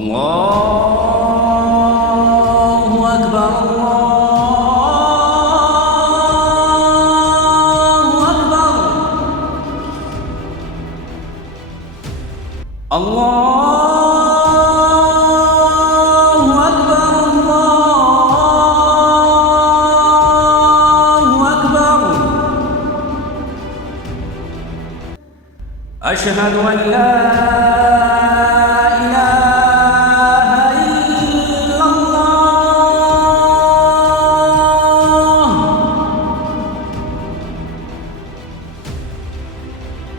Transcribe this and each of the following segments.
الله أكبر الله أكبر الله أكبر الله أكبر أشهد أن لا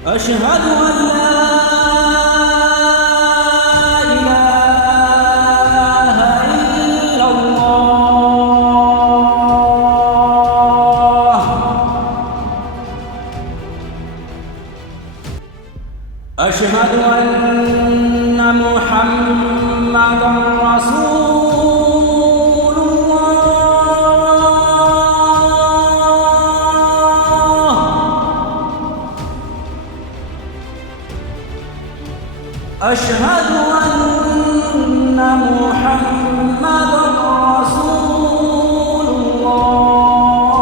أشهد أن لا إله إلا الله أشهد أن محمدًا رسول الله أشهد أن محمدًا رسول الله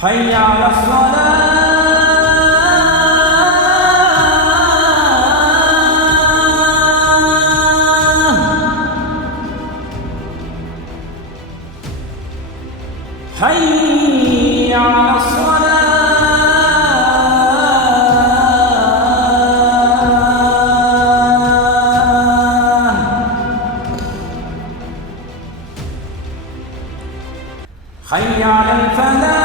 حي على الصلاة حي على الصلاة حي على الفلاح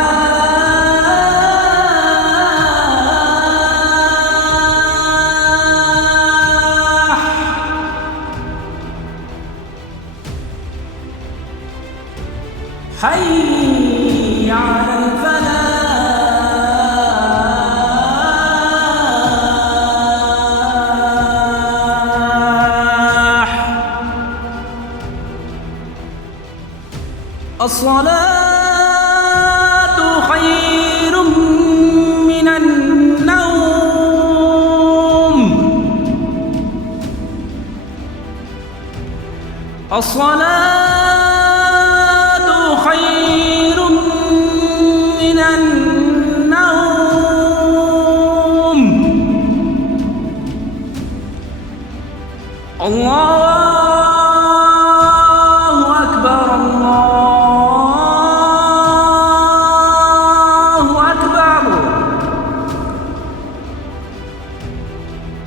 حي على الفلاح الصلاة خير من النوم الصلاة خير من النوم الله أكبر الله أكبر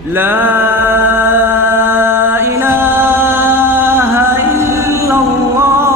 لا إله إلا الله